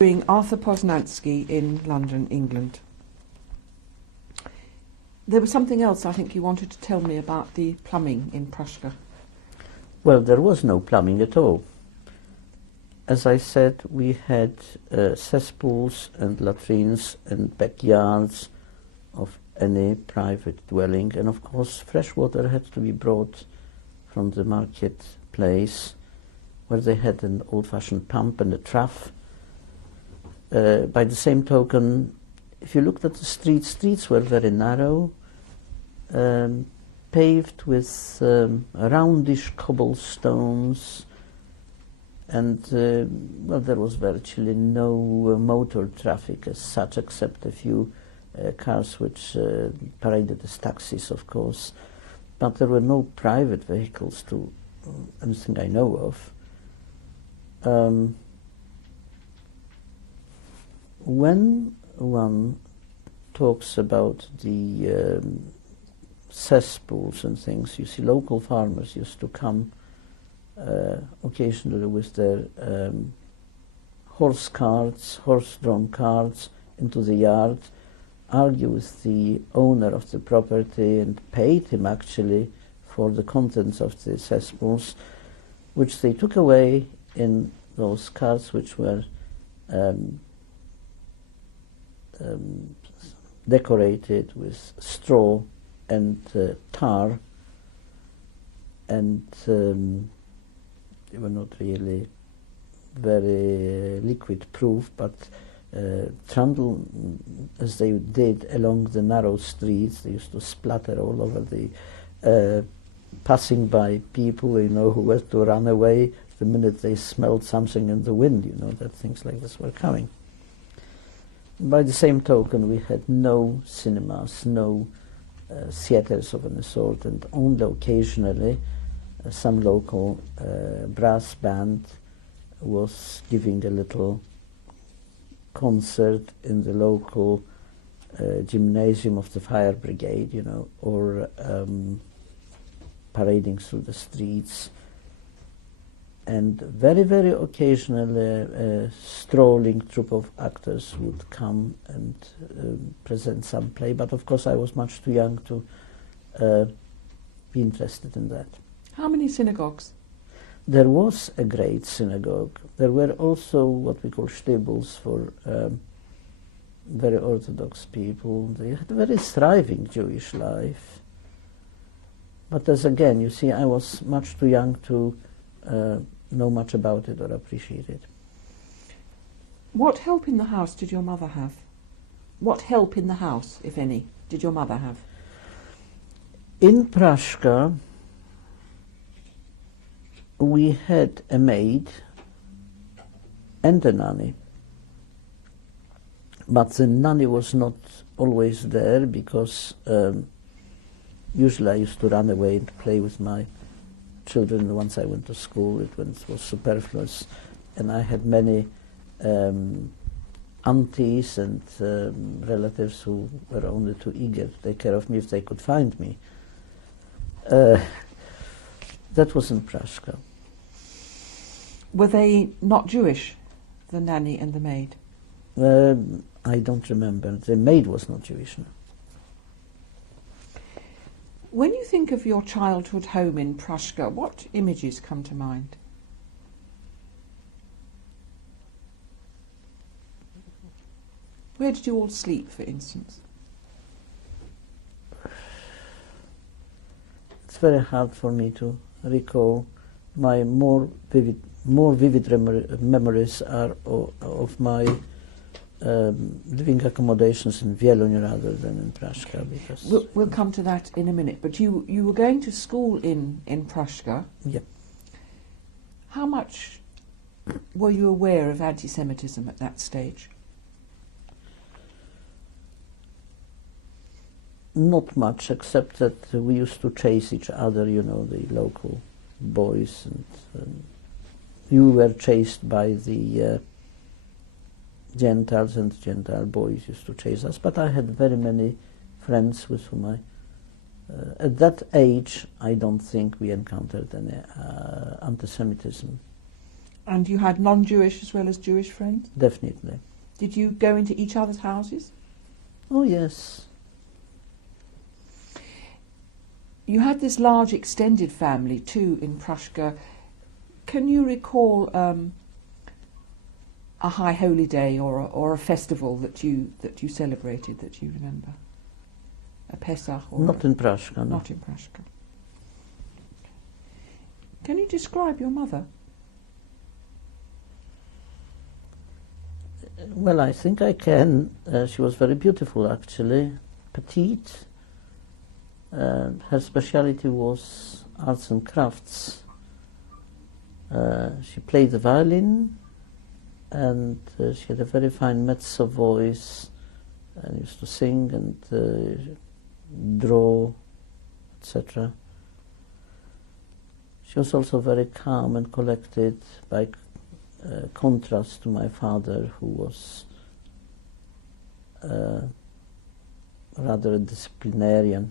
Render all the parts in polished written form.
Doing Arthur Poznanski in London, England. There was something else I think you wanted to tell me about the plumbing in Pruszka. Well, there was no plumbing at all. As I said, we had cesspools and latrines and backyards of any private dwelling, and of course fresh water had to be brought from the marketplace, where they had an old-fashioned pump and a trough. By the same token, if you looked at the streets were very narrow, paved with roundish cobblestones, and well, there was virtually no motor traffic as such, except a few cars which paraded as taxis, of course. But there were no private vehicles to anything I know of. When one talks about the cesspools and things, you see local farmers used to come occasionally with their horse-drawn carts into the yard, argue with the owner of the property and paid him actually for the contents of the cesspools, which they took away in those carts which were decorated with straw and tar, and they were not really very liquid proof, but trundle as they did along the narrow streets. They used to splatter all over the passing by people, you know, who were to run away the minute they smelled something in the wind, you know, that things like this were coming. By the same token, we had no cinemas, no theaters of any sort, and only occasionally some local brass band was giving a little concert in the local gymnasium of the fire brigade, you know, or parading through the streets. And very, very occasionally a strolling troupe of actors would come and present some play, but of course I was much too young to be interested in that. How many synagogues? There was a great synagogue. There were also what we call shtibels for very Orthodox people. They had a very thriving Jewish life. But as again, you see, I was much too young to know much about it or appreciate it. What help in the house did your mother have? What help in the house, if any, did your mother have? In Pruszka, we had a maid and a nanny. But the nanny was not always there because usually I used to run away and play with my children. Once I went to school, it was superfluous, and I had many aunties and relatives who were only too eager to take care of me if they could find me. That was in Pruszka. Were they not Jewish, the nanny and the maid? I don't remember. The maid was not Jewish. No. When you think of your childhood home in Pruszka, what images come to mind? Where did you all sleep, for instance? It's very hard for me to recall. My more vivid memories are of my living accommodations in Wieluń rather than in Pruszka. Because we'll come to that in a minute, but you were going to school in Pruszka. Yep. How much were you aware of anti-Semitism at that stage? Not much, except that we used to chase each other, you know, the local boys, and you were chased by the Gentiles, and Gentile boys used to chase us. But I had very many friends with whom I, at that age, I don't think we encountered any anti-Semitism. And you had non-Jewish as well as Jewish friends? Definitely. Did you go into each other's houses? Oh, yes. You had this large extended family too in Pruszka. Can you recall a high holy day or a festival that you celebrated that you remember? A Pesach or Not in Pruszka, no. not in Pruszka. Can you describe your mother? Well, I think I can. She was very beautiful, actually. Petite. Her speciality was arts and crafts. She played the violin, and she had a very fine mezzo voice, and used to sing and draw, etc. She was also very calm and collected, by contrast to my father, who was rather a disciplinarian.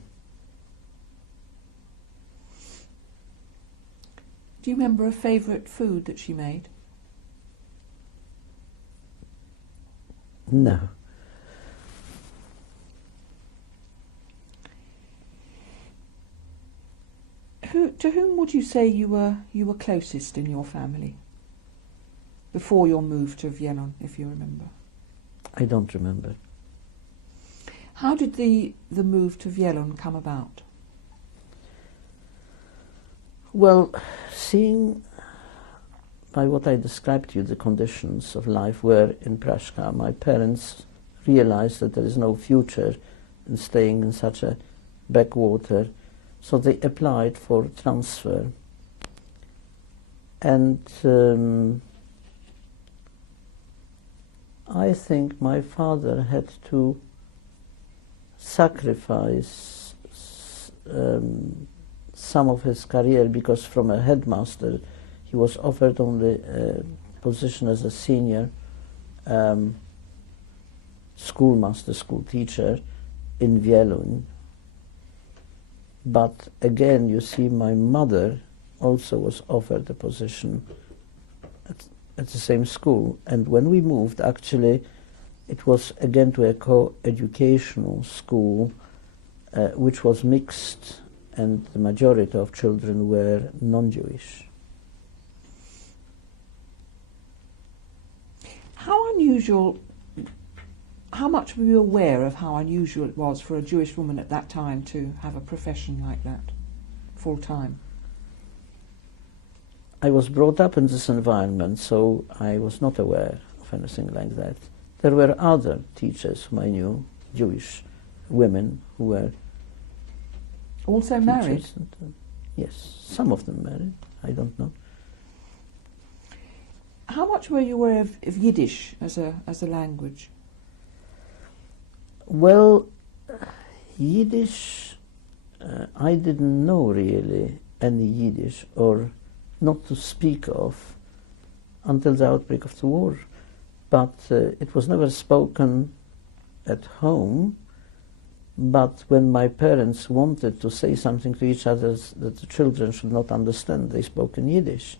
Do you remember a favourite food that she made? No. To whom would you say you were closest in your family before your move to Vienna, if you remember? I don't remember. How did the move to Vienna come about? Well, seeing by what I described to you, the conditions of life were in Pruszka, my parents realized that there is no future in staying in such a backwater, so they applied for transfer. And I think my father had to sacrifice some of his career, because from a headmaster he was offered only a position as a senior schoolmaster, school teacher in Wieluń. But again, you see, my mother also was offered a position at the same school, and when we moved, actually it was again to a co-educational school which was mixed, and the majority of children were non-Jewish. How unusual, how much were you aware of how unusual it was for a Jewish woman at that time to have a profession like that, full time? I was brought up in this environment, so I was not aware of anything like that. There were other teachers whom I knew, Jewish women, who were also married? And, yes, some of them married, I don't know. How much were you aware of Yiddish as a language? Well, Yiddish, I didn't know really any Yiddish, or not to speak of, until the outbreak of the war. But it was never spoken at home. But when my parents wanted to say something to each other that the children should not understand, they spoke in Yiddish.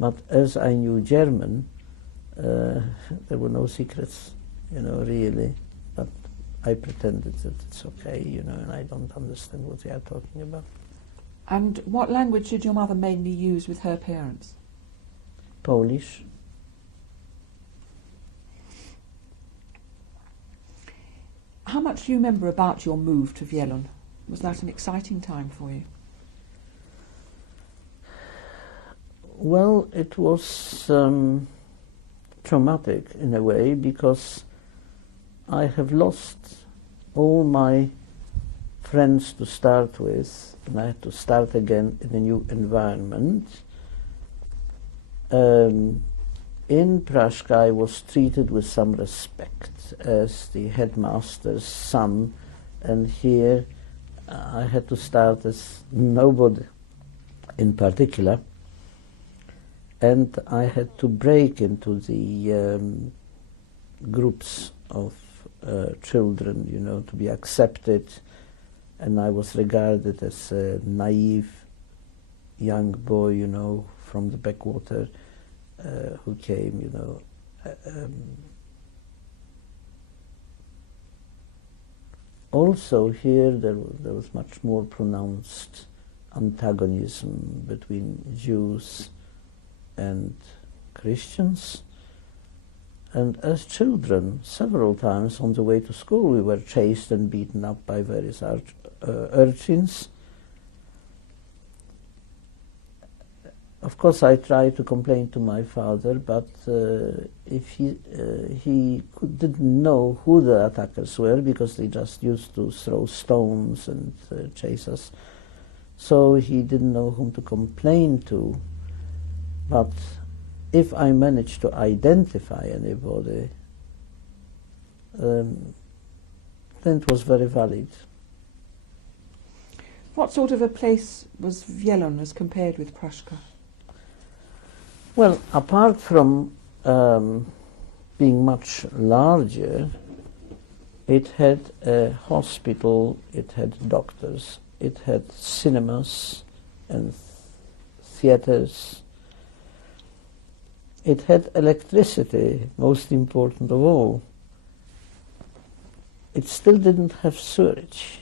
But as I knew German, there were no secrets, really. But I pretended that it's okay, and I don't understand what they are talking about. And what language did your mother mainly use with her parents? Polish. How much do you remember about your move to Wieluń? Was that an exciting time for you? Well, it was traumatic in a way, because I have lost all my friends to start with, and I had to start again in a new environment. In Pruszka, I was treated with some respect as the headmaster's son, and here I had to start as nobody in particular, and I had to break into the groups of children, to be accepted, and I was regarded as a naive young boy, from the backwater, who came, you know. Also here there was much more pronounced antagonism between Jews and Christians. And as children, several times on the way to school, we were chased and beaten up by various urchins. Of course, I tried to complain to my father, but if he didn't know who the attackers were, because they just used to throw stones and chase us, so he didn't know whom to complain to. But if I managed to identify anybody, then it was very valid. What sort of a place was Wielon as compared with Prussia? Well, apart from being much larger, it had a hospital, it had doctors, it had cinemas and theaters. It had electricity, most important of all. It still didn't have sewage.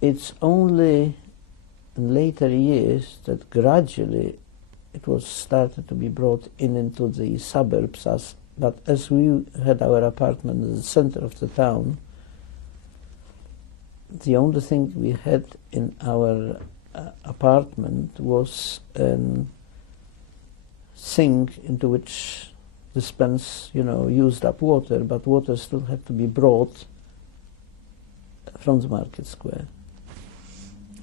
It's only in later years that gradually it was started to be brought into the suburbs. But as we had our apartment in the center of the town, the only thing we had in our apartment was an sink into which dispense, used up water, but water still had to be brought from the market square.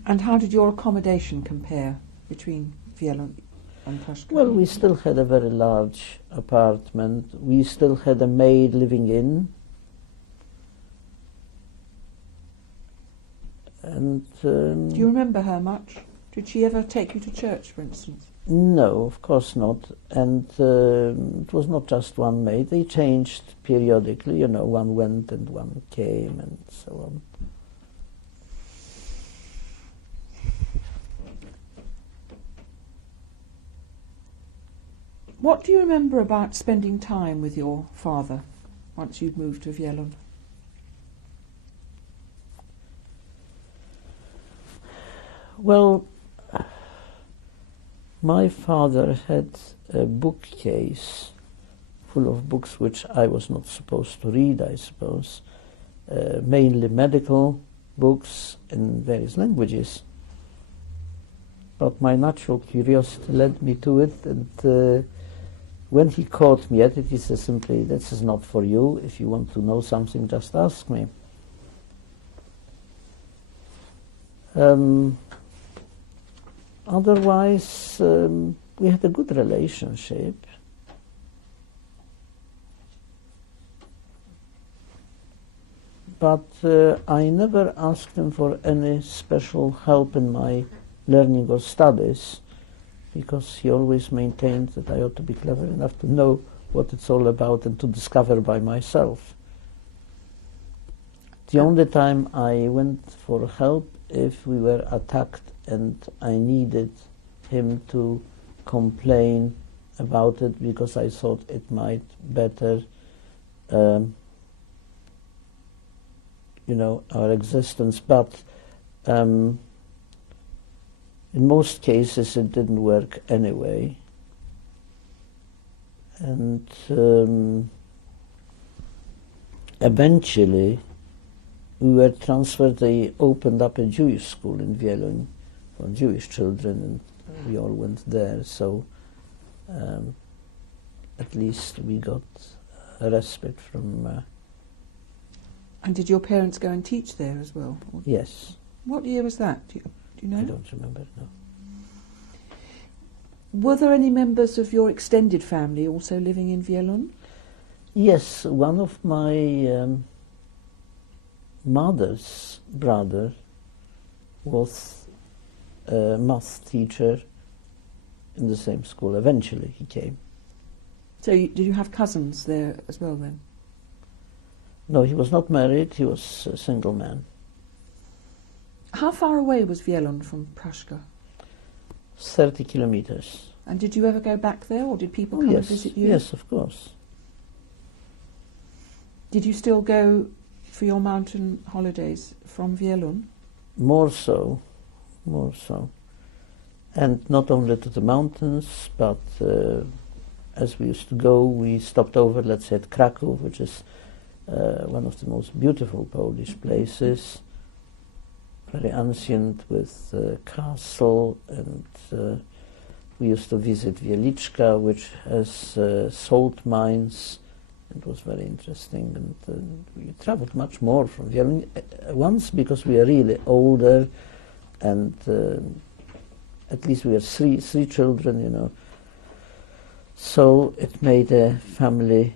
And how did your accommodation compare between Wielon and Prussia? Well, we still had a very large apartment. We still had a maid living in. And do you remember her much? Did she ever take you to church, for instance? No, of course not. And it was not just one maid. They changed periodically, one went and one came and so on. What do you remember about spending time with your father once you'd moved to Wielon? Well, my father had a bookcase full of books which I was not supposed to read, I suppose, mainly medical books in various languages. But my natural curiosity led me to it, and when he caught me at it, he said simply, "This is not for you. If you want to know something, just ask me." Otherwise, we had a good relationship. But I never asked him for any special help in my learning or studies, because he always maintained that I ought to be clever enough to know what it's all about and to discover by myself. The only time I went for help if we were attacked and I needed him to complain about it because I thought it might better, our existence. But in most cases it didn't work anyway. And eventually we were transferred. They opened up a Jewish school in Wielon for Jewish children, and we all went there. So at least we got a respite from... And did your parents go and teach there as well? Yes. What year was that? Do you know? I don't remember, no. Were there any members of your extended family also living in Wielon? Yes, one of my mother's brother was a math teacher in the same school. Eventually he came. So did you have cousins there as well then? No, he was not married, he was a single man. How far away was Wielon from Prussia? 30 kilometers. And did you ever go back there, or did people come yes, and visit you? yes, of course. Did you still go for your mountain holidays from Wielun? More so, more so. And not only to the mountains, but as we used to go, we stopped over, let's say, at Kraków, which is one of the most beautiful Polish places, very ancient, with castle, and we used to visit Wieliczka, which has salt mines. It was very interesting, and we traveled much more from Wielun. Once, because we are really older, and at least we are three children, you know. So it made a family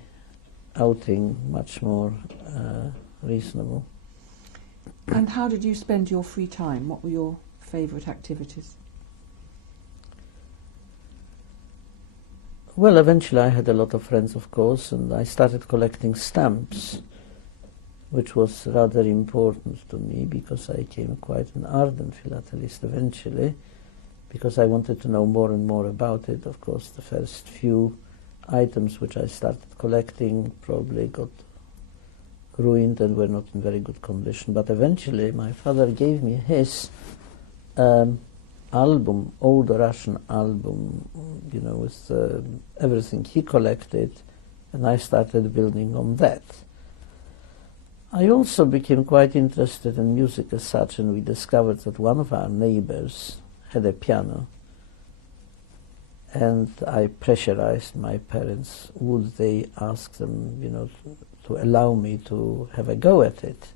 outing much more reasonable. And how did you spend your free time? What were your favourite activities? Well, eventually I had a lot of friends, of course, and I started collecting stamps, which was rather important to me because I became quite an ardent philatelist eventually, because I wanted to know more and more about it. Of course, the first few items which I started collecting probably got ruined and were not in very good condition. But eventually my father gave me his album, old Russian album, you know, with everything he collected, and I started building on that. I also became quite interested in music as such, and we discovered that one of our neighbors had a piano, and I pressurized my parents, would they ask them, you know, to allow me to have a go at it.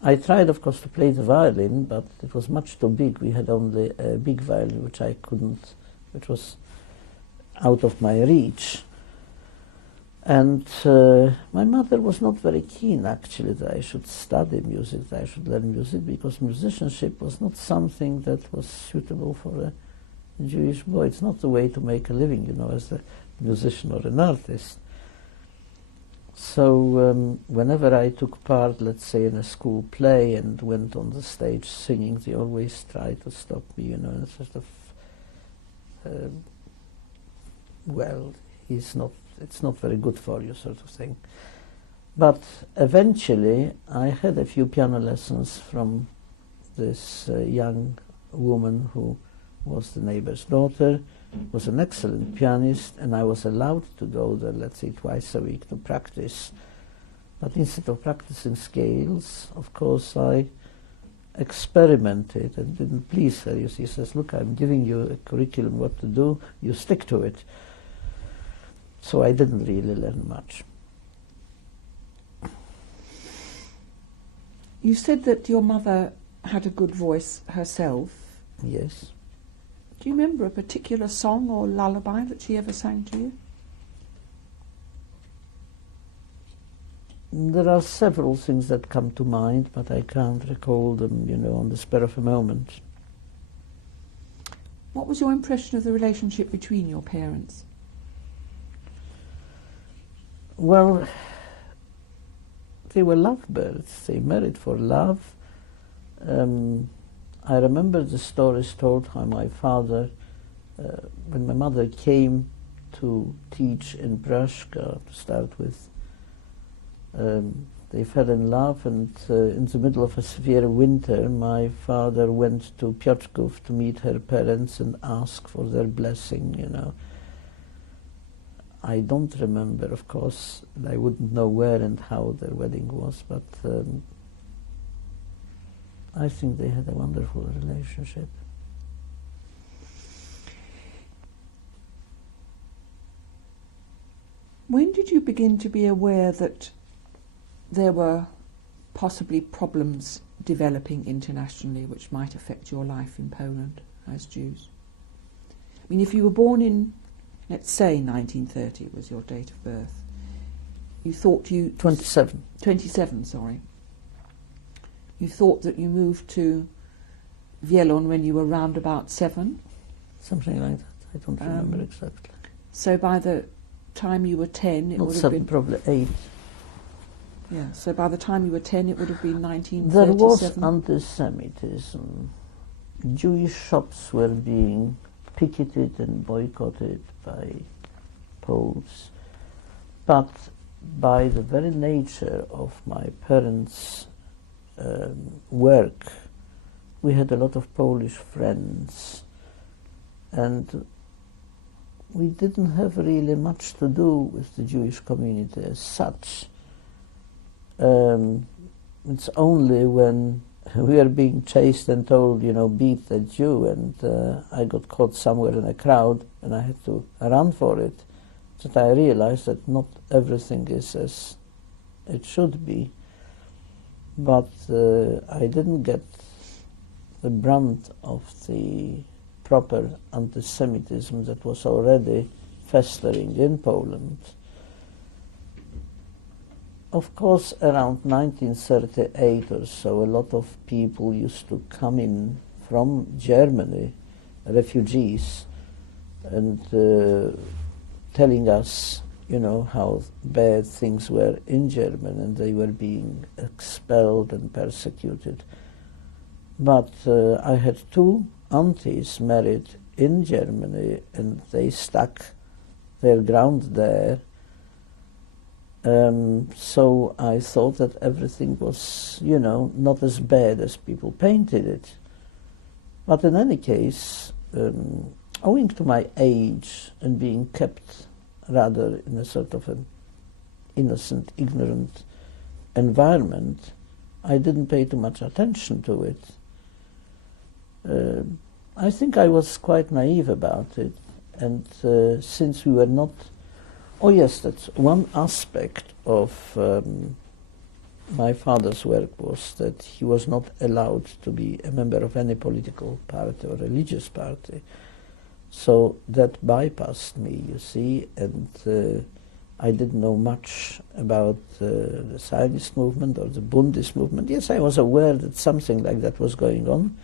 I tried, of course, to play the violin, but it was much too big. We had only a big violin, which I couldn't, which was out of my reach. And my mother was not very keen, actually, that I should study music, that I should learn music, because musicianship was not something that was suitable for a Jewish boy. It's not the way to make a living, you know, as a musician or an artist. So whenever I took part, let's say, in a school play and went on the stage singing, they always tried to stop me, you know, and sort of, well, it's not very good for you, sort of thing. But eventually I had a few piano lessons from this young woman who was the neighbor's daughter, was an excellent pianist, and I was allowed to go there, let's say, twice a week to practice. But instead of practicing scales, of course, I experimented and didn't please her. You see, she says, look, I'm giving you a curriculum what to do, you stick to it. So I didn't really learn much. You said that your mother had a good voice herself. Yes. Do you remember a particular song or lullaby that she ever sang to you? There are several things that come to mind, but I can't recall them, you know, on the spur of a moment. What was your impression of the relationship between your parents? Well, they were lovebirds. They married for love. I remember the stories told how my father, when my mother came to teach in Brashka to start with, they fell in love, and in the middle of a severe winter my father went to Piotrków to meet her parents and ask for their blessing, you know. I don't remember, of course, I wouldn't know where and how their wedding was, but I think they had a wonderful relationship. When did you begin to be aware that there were possibly problems developing internationally which might affect your life in Poland as Jews? I mean, if you were born in, let's say, 1930 was your date of birth, you thought you... 27. 27, sorry. You thought that you moved to Wielun when you were round about 7? Something like that. I don't remember exactly. So by the time you were 10, it Not would have 7, been... probably 8. Yeah, so by the time you were 10, it would have been 1937. There was anti-Semitism. Jewish shops were being picketed and boycotted by Poles. But by the very nature of my parents' work, we had a lot of Polish friends, and we didn't have really much to do with the Jewish community as such. It's only when we were being chased and told, beat the Jew, and I got caught somewhere in a crowd and I had to run for it, that I realized that not everything is as it should be. But I didn't get the brunt of the proper anti-Semitism that was already festering in Poland. Of course, around 1938 or so, a lot of people used to come in from Germany, refugees, and telling us, how bad things were in Germany, and they were being expelled and persecuted. But I had two aunties married in Germany, and they stuck their ground there. So I thought that everything was, not as bad as people painted it. But in any case, owing to my age and being kept rather in a sort of an innocent, ignorant environment, I didn't pay too much attention to it. I think I was quite naive about it, and since we were not... Oh yes, that's one aspect of my father's work, was that he was not allowed to be a member of any political party or religious party. So that bypassed me, you see, and I didn't know much about the Zionist movement or the Bundist movement. Yes, I was aware that something like that was going on,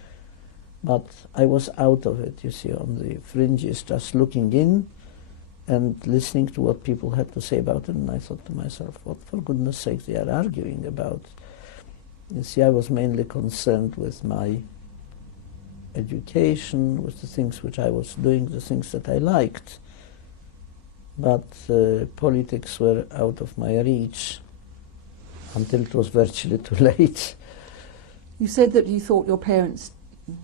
but I was out of it, you see, on the fringes, just looking in and listening to what people had to say about it, and I thought to myself, what for goodness sake they are arguing about? You see, I was mainly concerned with my education, with the things which I was doing, the things that I liked. But politics were out of my reach until it was virtually too late. You said that you thought your parents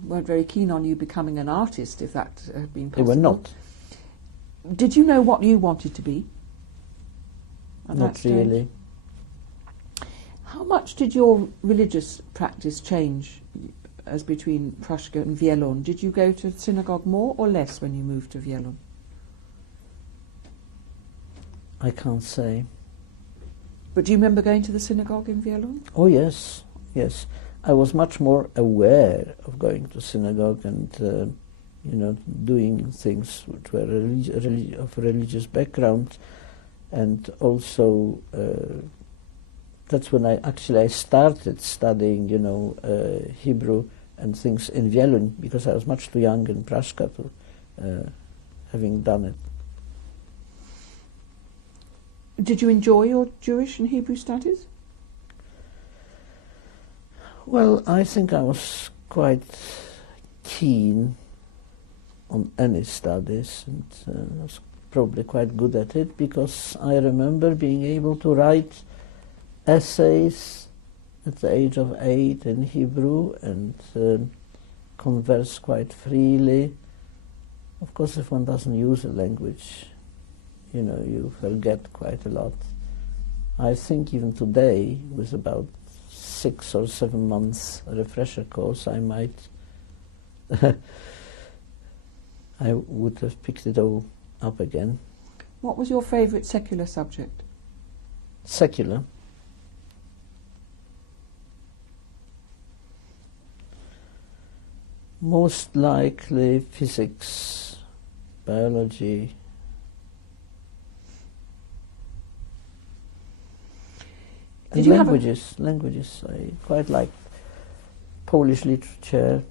weren't very keen on you becoming an artist, if that had been possible. They were not. Did you know what you wanted to be? Not really. How much did your religious practice change as between Pruszcz and Wielun? Did you go to synagogue more or less when you moved to Wielun? I can't say. But do you remember going to the synagogue in Wielun? Oh yes, yes. I was much more aware of going to synagogue and doing things which were of religious background, and also that's when I started studying, Hebrew and things in Wielun, because I was much too young in Pruszcz to having done it. Did you enjoy your Jewish and Hebrew studies? Well, I think I was quite keen on any studies, and was probably quite good at it, because I remember being able to write essays at the age of 8 in Hebrew and converse quite freely. Of course, if one doesn't use a language, you forget quite a lot. I think even today, with about 6 or 7 months refresher course, I might I would have picked it all up again. What was your favourite secular subject? Secular? Most likely physics, biology. And languages. I quite liked Polish literature,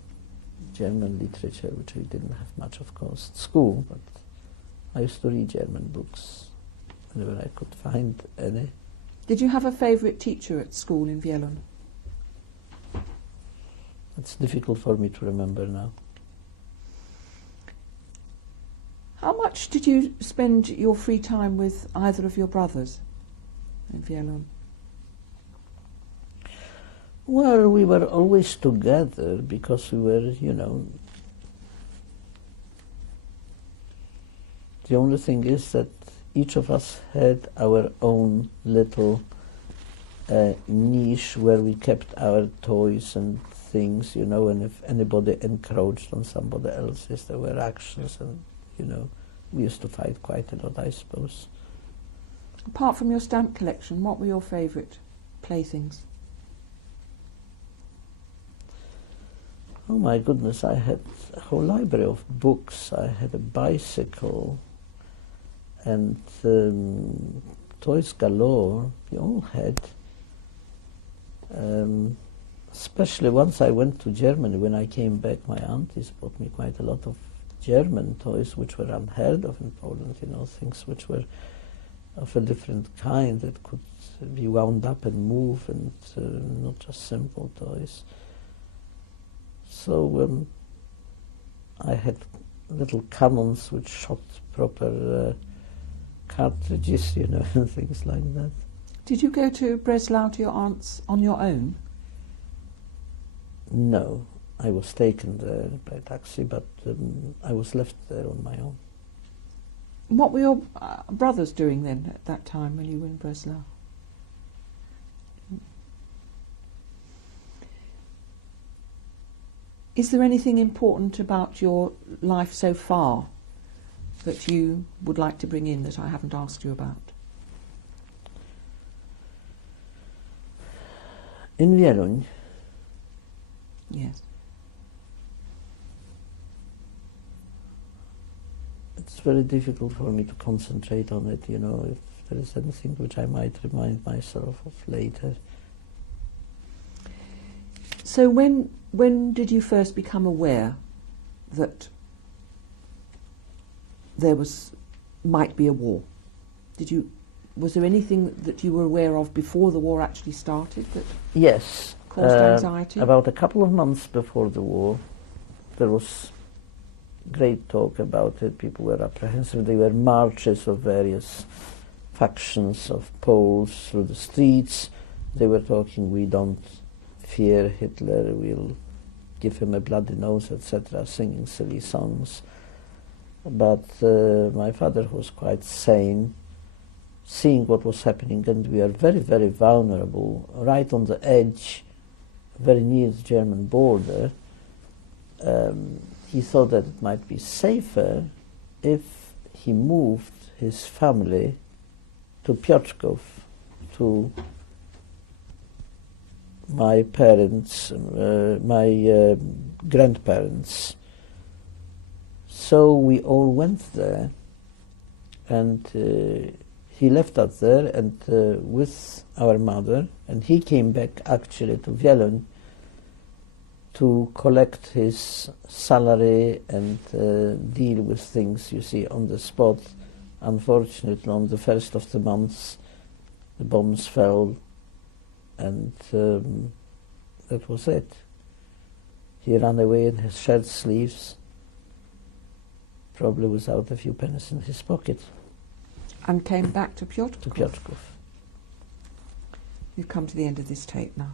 German literature, which I didn't have much, of course, at school, but I used to read German books whenever I could find any. Did you have a favourite teacher at school in Wielun? It's difficult for me to remember now. How much did you spend your free time with either of your brothers in Wielun? Well, we were always together because we were, you know, the only thing is that each of us had our own little niche where we kept our toys and things, you know, and if anybody encroached on somebody else's, there were actions, and, you know, we used to fight quite a lot, I suppose. Apart from your stamp collection, what were your favourite playthings? Oh my goodness, I had a whole library of books. I had a bicycle and toys galore. We all had. Especially once I went to Germany, when I came back, my aunties bought me quite a lot of German toys, which were unheard of in Poland, you know, things which were of a different kind that could be wound up and move, and not just simple toys. So I had little cannons which shot proper cartridges, you know, and things like that. Did you go to Breslau to your aunt's on your own? No, I was taken there by taxi, but I was left there on my own. What were your brothers doing then at that time when you were in Breslau? Is there anything important about your life so far that you would like to bring in that I haven't asked you about? In Wielun? Yes. It's very difficult for me to concentrate on it, you know, if there is anything which I might remind myself of later. So when did you first become aware that there might be a war? Was there anything that you were aware of before the war actually started that Yes. caused anxiety? About a couple of months before the war, there was great talk about it. People were apprehensive. There were marches of various factions of Poles through the streets. They were talking, we don't fear Hitler, we'll give him a bloody nose, etc., singing silly songs. But my father was quite sane, seeing what was happening, and we are very, very vulnerable, right on the edge, very near the German border. He thought that it might be safer if he moved his family to Piotrków, to my parents, my grandparents. So we all went there, and he left us there, and with our mother, and he came back actually to Wielun to collect his salary and deal with things, you see, on the spot. Unfortunately, on the first of the month, the bombs fell, and that was it. He ran away in his shirt sleeves, probably without a few pennies in his pocket. And came back to Piotrków? To Piotrków. We've come to the end of this tape now.